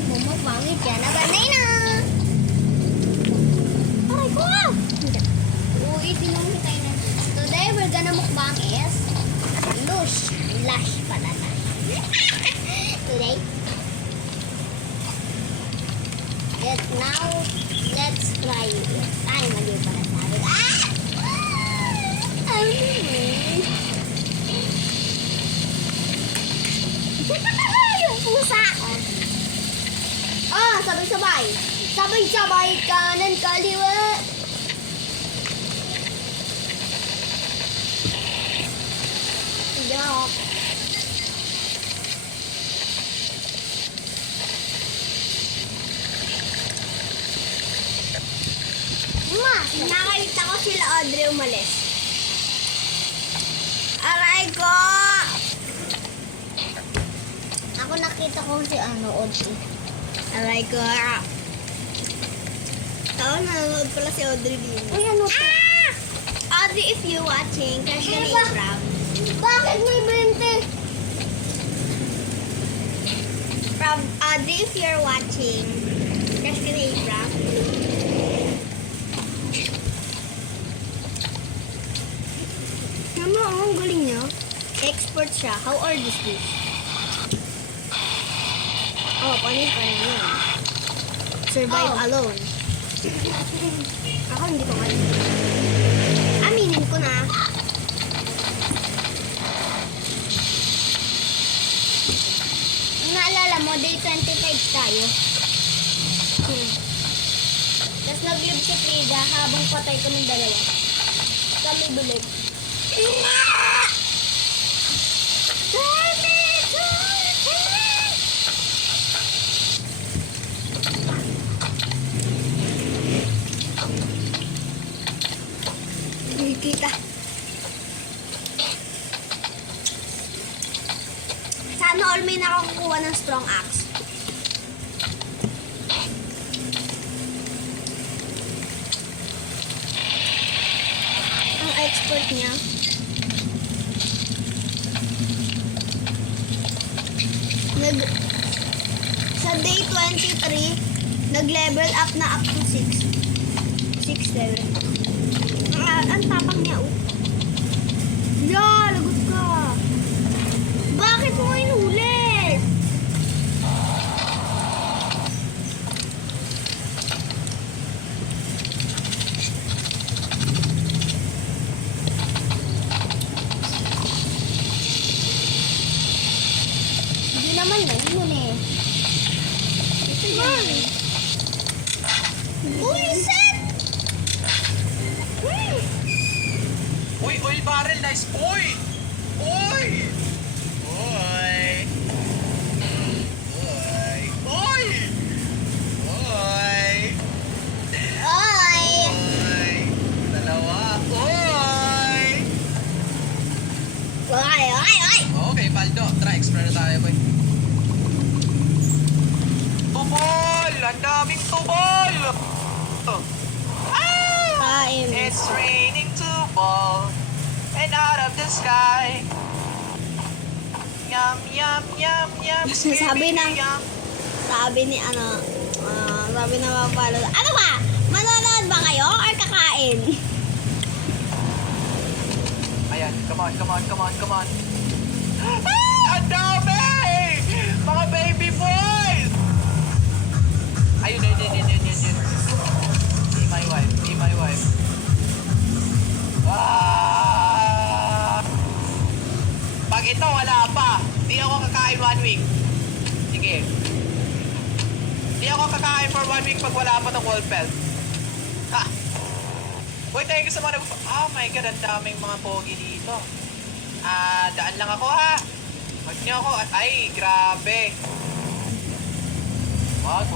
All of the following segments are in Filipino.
magmumukbang dyan na ganay na. Aray ko! Uy, tinungkitay na. Today, we're gonna mukbang is lush pala na. Today. Let's try it. Tayo mali pala sabi. Yung pusa. Sabay-sabay. Sabay-sabay, kanan kaliwa. Joke. Nakita ko sila Audrey umalis. Aray ko! Ako nakita ko si Audrey. Aray ko. Nanonood pala si Audrey din. Ay, ano to? Audrey, if you're watching, crush ka ni Abraham. Bakit may 20? Audrey, if you're watching, crush ka ni Abraham. Ang galing niya. Expert siya. How old is this? Panis pa rin yun. Survive alone. Ako hindi ko kaya. Aminin ko na. Naalala mo, day 25 tayo. Tapos nag-live si Frida habang patay kaming dalawa. Kami bulig. Kita. Sana all may nakakukuha ng strong axe. Ang expert niya. Sa day 23, nag-level up na up to 6 level. Ang tapang niya, lagot ka. Bakit mo inulit? Hindi naman na yun eh. Ito yan. Uy, set! Uy, oil barrel, nice. Uy! Uy! Uy! Uy! Uy! Uy! Uy! Dalawa. Uy! Ay! Okay, Paldo. Tara, explore na tayo, boy. Tubol! Ang daming tubol! It's raining tubol and out of the sky. Yum, yum, yum, yum. Sabi ng- Yum. Sabi ni sabi na mapalo. Ano ba? Manonood ba kayo or kakain? Ayan, come on. Ang dami! Mga baby boys! Ayun. Be my wife. Pag ito, wala pa. Di ako kakain 1 week. Sige. Di ako kakain for 1 week pag wala pa ng wall pelt. Ha! Uy, thank you sa mga oh my God, ang daming mga pogi dito. Daan lang ako ha. Huwag niyo ako. Ay, grabe. Wag.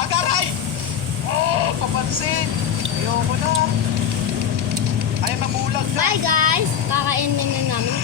Agaray! Oh, papansin. Ayoko na. Ay, mabulag na. Bye guys! Kakainin na namin